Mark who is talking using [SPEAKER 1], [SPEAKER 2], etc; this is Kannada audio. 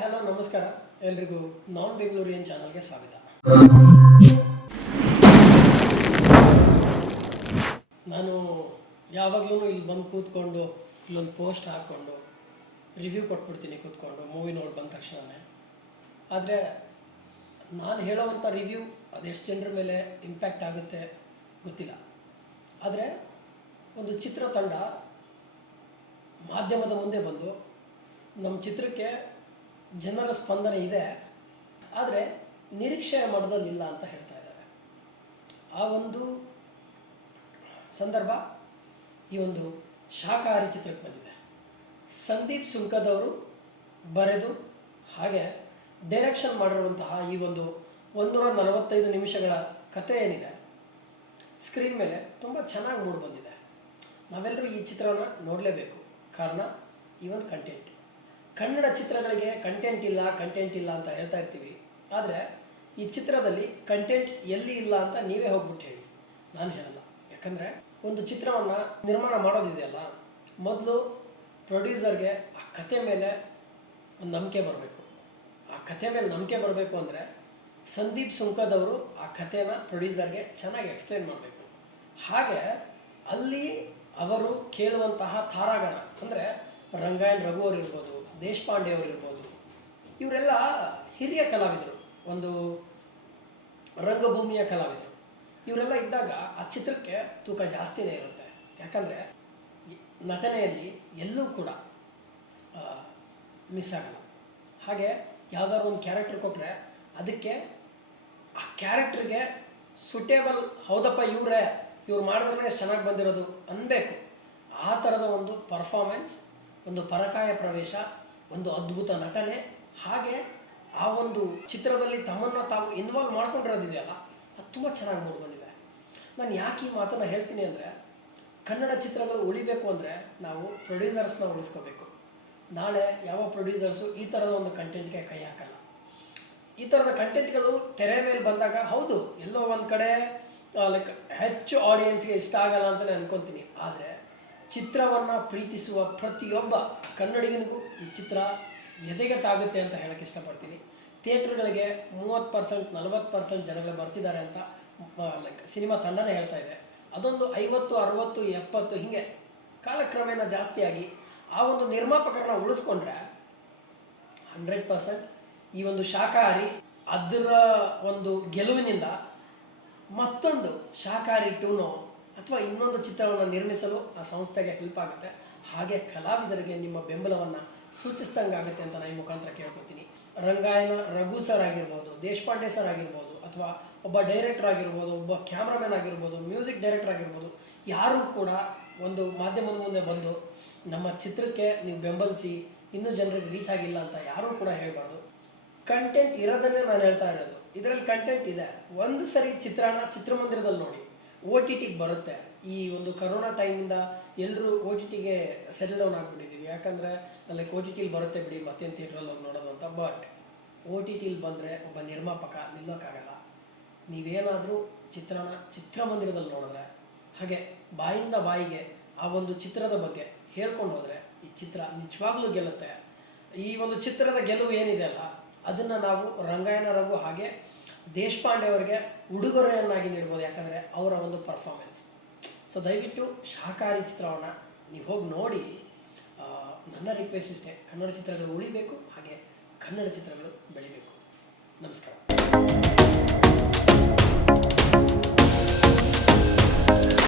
[SPEAKER 1] ಹಲೋ, ನಮಸ್ಕಾರ. ಎಲ್ರಿಗೂ ನಾನ್ ಬೆಂಗಳೂರಿಯನ್ ಚಾನಲ್ಗೆ ಸ್ವಾಗತ. ನಾನು ಯಾವಾಗಲೂ ಇಲ್ಲಿ ಬಂದು ಕೂತ್ಕೊಂಡು, ಇಲ್ಲೊಂದು ಪೋಸ್ಟ್ ಹಾಕ್ಕೊಂಡು ರಿವ್ಯೂ ಕೊಟ್ಬಿಡ್ತೀನಿ ಕೂತ್ಕೊಂಡು ಮೂವಿ ನೋಡಿ ಬಂದ ತಕ್ಷಣವೇ ಆದರೆ ನಾನು ಹೇಳೋವಂಥ ರಿವ್ಯೂ ಅದೆಷ್ಟು ಜನರ ಮೇಲೆ ಇಂಪ್ಯಾಕ್ಟ್ ಆಗುತ್ತೆ ಗೊತ್ತಿಲ್ಲ. ಆದರೆ ಒಂದು ಚಿತ್ರತಂಡ ಮಾಧ್ಯಮದ ಮುಂದೆ ಬಂದು ನಮ್ಮ ಚಿತ್ರಕ್ಕೆ ಜನರ ಸ್ಪಂದನೆ ಇದೆ, ಆದರೆ ನಿರೀಕ್ಷೆಯ ಮಟ್ಟದಲ್ಲಿಲ್ಲ ಅಂತ ಹೇಳ್ತಾ ಇದ್ದಾರೆ. ಆ ಒಂದು ಸಂದರ್ಭ ಈ ಒಂದು ಶಾಖಾಹಾರಿ ಚಿತ್ರಕ್ಕೆ ಬಂದಿದೆ. ಸಂದೀಪ್ ಸುಂಕದವರು ಬರೆದು ಹಾಗೆ ಡೈರೆಕ್ಷನ್ ಮಾಡಿರುವಂತಹ ಈ ಒಂದು ಒಂದೂರ ನಲವತ್ತೈದು ನಿಮಿಷಗಳ ಕಥೆ ಏನಿದೆ ಸ್ಕ್ರೀನ್ ಮೇಲೆ ತುಂಬ ಚೆನ್ನಾಗಿ ಮೂಡಿ ಬಂದಿದೆ. ನಾವೆಲ್ಲರೂ ಈ ಚಿತ್ರವನ್ನು ನೋಡಲೇಬೇಕು. ಕಾರಣ ಈ ಒಂದು ಕಂಟೆಂಟ್ ಕನ್ನಡ ಚಿತ್ರಗಳಿಗೆ ಕಂಟೆಂಟ್ ಇಲ್ಲ ಕಂಟೆಂಟ್ ಇಲ್ಲ ಅಂತ ಹೇಳ್ತಾ ಇರ್ತೀವಿ. ಆದರೆ ಈ ಚಿತ್ರದಲ್ಲಿ ಕಂಟೆಂಟ್ ಎಲ್ಲಿ ಇಲ್ಲ ಅಂತ ನೀವೇ ಹೋಗ್ಬಿಟ್ಟು ಹೇಳಿ. ನಾನು ಹೇಳಲ್ಲ. ಯಾಕಂದರೆ ಒಂದು ಚಿತ್ರವನ್ನು ನಿರ್ಮಾಣ ಮಾಡೋದಿದೆಯಲ್ಲ, ಮೊದಲು ಪ್ರೊಡ್ಯೂಸರ್ಗೆ ಆ ಕತೆ ಮೇಲೆ ಒಂದು ನಂಬಿಕೆ ಬರಬೇಕು. ಆ ಕತೆ ಮೇಲೆ ನಂಬಿಕೆ ಬರಬೇಕು ಅಂದರೆ ಸಂದೀಪ್ ಸುಂಕದವರು ಆ ಕಥೆನ ಪ್ರೊಡ್ಯೂಸರ್ಗೆ ಚೆನ್ನಾಗಿ ಎಕ್ಸ್ಪ್ಲೇನ್ ಮಾಡಬೇಕು. ಹಾಗೆ ಅಲ್ಲಿ ಅವರು ಕೇಳುವಂತಹ ತಾರಾಗಣ ಅಂದರೆ ರಂಗಾಯಣ್ ರಘು ಅವ್ರಿರ್ಬೋದು, ದೇಶಪಾಂಡೆ ಅವರು ಇರ್ಬೋದು ಇವರೆಲ್ಲ ಹಿರಿಯ ಕಲಾವಿದರು, ಒಂದು ರಂಗಭೂಮಿಯ ಕಲಾವಿದರು. ಇವರೆಲ್ಲ ಇದ್ದಾಗ ಆ ಚಿತ್ರಕ್ಕೆ ತೂಕ ಜಾಸ್ತಿನೇ ಇರುತ್ತೆ. ಯಾಕಂದರೆ ನಟನೆಯಲ್ಲಿ ಎಲ್ಲೂ ಕೂಡ ಮಿಸ್ ಆಗಲ್ಲ. ಹಾಗೆ ಯಾವುದಾದ್ರು ಒಂದು ಕ್ಯಾರೆಕ್ಟರ್ ಕೊಟ್ಟರೆ ಅದಕ್ಕೆ ಆ ಕ್ಯಾರೆಕ್ಟ್ರಿಗೆ ಸೂಟೇಬಲ್ ಹೌದಪ್ಪ ಇವರೇ, ಇವ್ರು ಮಾಡಿದ್ರೆ ಚೆನ್ನಾಗಿ ಬಂದಿರೋದು ಅನ್ಬೇಕು ಆ ಥರದ ಒಂದು ಪರ್ಫಾರ್ಮೆನ್ಸ್ ಒಂದು ಪರಕಾಯ ಪ್ರವೇಶ, ಒಂದು ಅದ್ಭುತ ನಟನೆ, ಹಾಗೆ ಆ ಒಂದು ಚಿತ್ರದಲ್ಲಿ ತಮ್ಮನ್ನು ತಾವು ಇನ್ವಾಲ್ವ್ ಮಾಡ್ಕೊಂಡಿರೋದಿದೆಯಲ್ಲ ಅದು ತುಂಬ ಚೆನ್ನಾಗಿ ಮೂಡಿ ಬಂದಿದೆ ನಾನು ಯಾಕೆ ಈ ಮಾತನ್ನು ಹೇಳ್ತೀನಿ ಅಂದರೆ, ಕನ್ನಡ ಚಿತ್ರಗಳು ಉಳಿಬೇಕು ಅಂದರೆ ನಾವು ಪ್ರೊಡ್ಯೂಸರ್ಸ್ನ ಉಳಿಸ್ಕೋಬೇಕು. ನಾಳೆ ಯಾವ ಪ್ರೊಡ್ಯೂಸರ್ಸು ಈ ಥರದ ಒಂದು ಕಂಟೆಂಟ್ಗೆ ಕೈ ಹಾಕಲ್ಲ. ಈ ಥರದ ಕಂಟೆಂಟ್ಗಳು ತೆರೆ ಮೇಲೆ ಬಂದಾಗ ಹೌದು, ಎಲ್ಲೋ ಒಂದು ಕಡೆ ಲೈಕ್ ಹೆಚ್ಚು ಆಡಿಯನ್ಸ್ಗೆ ಇಷ್ಟ ಆಗಲ್ಲ ಅಂತಲೇ ಅನ್ಕೊತೀನಿ. ಆದರೆ ಚಿತ್ರವನ್ನು ಪ್ರೀತಿಸುವ ಪ್ರತಿಯೊಬ್ಬ ಕನ್ನಡಿಗನಿಗೂ ಈ ಚಿತ್ರ ಎದೆಗೆ ತಾಗುತ್ತೆ ಅಂತ ಹೇಳಕ್ಕೆ ಇಷ್ಟಪಡ್ತೀನಿ. ಥಿಯೇಟ್ರ್ಗಳಿಗೆ ಮೂವತ್ತು ಪರ್ಸೆಂಟ್, ನಲವತ್ತು ಪರ್ಸೆಂಟ್ ಜನಗಳು ಬರ್ತಿದ್ದಾರೆ ಅಂತ ಲೈಕ್ ಸಿನಿಮಾ ತಂಡನೇ ಹೇಳ್ತಾ ಇದೆ. ಅದೊಂದು ಐವತ್ತು, ಅರವತ್ತು, ಎಪ್ಪತ್ತು ಹೀಗೆ ಕಾಲಕ್ರಮೇಣ ಜಾಸ್ತಿಯಾಗಿ ಆ ಒಂದು ನಿರ್ಮಾಪಕರನ್ನ ಉಳಿಸ್ಕೊಂಡ್ರೆ ಹಂಡ್ರೆಡ್ ಪರ್ಸೆಂಟ್ ಈ ಒಂದು ಶಾಖಾಹಾರಿ ಅದರ ಒಂದು ಗೆಲುವಿನಿಂದ ಮತ್ತೊಂದು ಶಾಖಾಹಾರಿ ಟೂನೋ ಅಥವಾ ಇನ್ನೊಂದು ಚಿತ್ರವನ್ನು ನಿರ್ಮಿಸಲು ಆ ಸಂಸ್ಥೆಗೆ ಹೆಲ್ಪ್ ಆಗುತ್ತೆ. ಹಾಗೆ ಕಲಾವಿದರಿಗೆ ನಿಮ್ಮ ಬೆಂಬಲವನ್ನು ಸೂಚಿಸ್ದಂಗಾಗುತ್ತೆ ಅಂತ ನಾನು ಈ ಮುಖಾಂತರ ಕೇಳ್ಕೊತೀನಿ ರಂಗಾಯಣ ರಘು ಸರ್ ಆಗಿರ್ಬೋದು, ದೇಶಪಾಂಡೆ ಸರ್ ಆಗಿರ್ಬೋದು, ಅಥವಾ ಒಬ್ಬ ಡೈರೆಕ್ಟರ್ ಆಗಿರ್ಬೋದು, ಒಬ್ಬ ಕ್ಯಾಮ್ರಾಮನ್ ಆಗಿರ್ಬೋದು ಮ್ಯೂಸಿಕ್ ಡೈರೆಕ್ಟರ್ ಆಗಿರ್ಬೋದು, ಯಾರೂ ಕೂಡ ಒಂದು ಮಾಧ್ಯಮದ ಮುಂದೆ ಬಂದು ನಮ್ಮ ಚಿತ್ರಕ್ಕೆ ನೀವು ಬೆಂಬಲಿಸಿ ಇನ್ನೂ ಜನರಿಗೆ ರೀಚ್ ಆಗಿಲ್ಲ ಅಂತ ಯಾರೂ ಕೂಡ ಹೇಳಬಾರ್ದು. ಕಂಟೆಂಟ್ ಇರೋದನ್ನೇ ನಾನು ಹೇಳ್ತಾ ಇರೋದು. ಇದರಲ್ಲಿ ಕಂಟೆಂಟ್ ಇದೆ. ಒಂದು ಸರಿ ಚಿತ್ರಾನ ಚಿತ್ರಮಂದಿರದಲ್ಲಿ ನೋಡಿ. ಓ ಟಿ ಟಿಗೆ ಬರುತ್ತೆ. ಈ ಒಂದು ಕರೋನಾ ಟೈಮಿಂದ ಎಲ್ಲರೂ ಓ ಟಿ ಟಿಗೆ ಸೆಟಲ್ ಡೌನ್ ಆಗಿಬಿಟ್ಟಿದ್ದೀವಿ ಯಾಕಂದರೆ ಅಲ್ಲಿ ಓ ಟಿ ಟಿಲಿ ಬರುತ್ತೆ ಬಿಡಿ, ಮತ್ತೇನು ಥಿಯೇಟ್ರಲ್ಲಿ ಹೋಗಿ ನೋಡೋದು ಅಂತ. ಬಟ್ ಓ ಟಿ ಟಿಲಿ ಬಂದರೆ ಒಬ್ಬ ನಿರ್ಮಾಪಕ ನಿಲ್ಲೋಕ್ಕಾಗಲ್ಲ. ನೀವೇನಾದರೂ ಚಿತ್ರನ ಚಿತ್ರಮಂದಿರದಲ್ಲಿ ನೋಡಿದ್ರೆ, ಹಾಗೆ ಬಾಯಿಂದ ಬಾಯಿಗೆ ಆ ಒಂದು ಚಿತ್ರದ ಬಗ್ಗೆ ಹೇಳ್ಕೊಂಡು ಹೋದರೆ, ಈ ಚಿತ್ರ ನಿಜವಾಗ್ಲೂ ಗೆಲ್ಲುತ್ತೆ. ಈ ಒಂದು ಚಿತ್ರದ ಗೆಲುವು ಏನಿದೆ ಅಲ್ಲ, ಅದನ್ನು ನಾವು ರಂಗಾಯಣ ರಘು ಹಾಗೆ ದೇಶಪಾಂಡೆ ಅವರಿಗೆ ಉಡುಗೊರೆಯನ್ನಾಗಿ ನೀಡ್ಬೋದು ಯಾಕಂದರೆ ಅವರ ಒಂದು ಪರ್ಫಾರ್ಮೆನ್ಸ್ ಸೊ ದಯವಿಟ್ಟು ಶಾಕಾರಿ ಚಿತ್ರವನ್ನು ನೀವು ಹೋಗಿ ನೋಡಿ. ನನ್ನ ರಿಕ್ವೆಸ್ಟ್ ಇಷ್ಟೇ, ಕನ್ನಡ ಚಿತ್ರಗಳು ಉಳಿಬೇಕು, ಹಾಗೆ ಕನ್ನಡ ಚಿತ್ರಗಳು ಬೆಳಿಬೇಕು. ನಮಸ್ಕಾರ.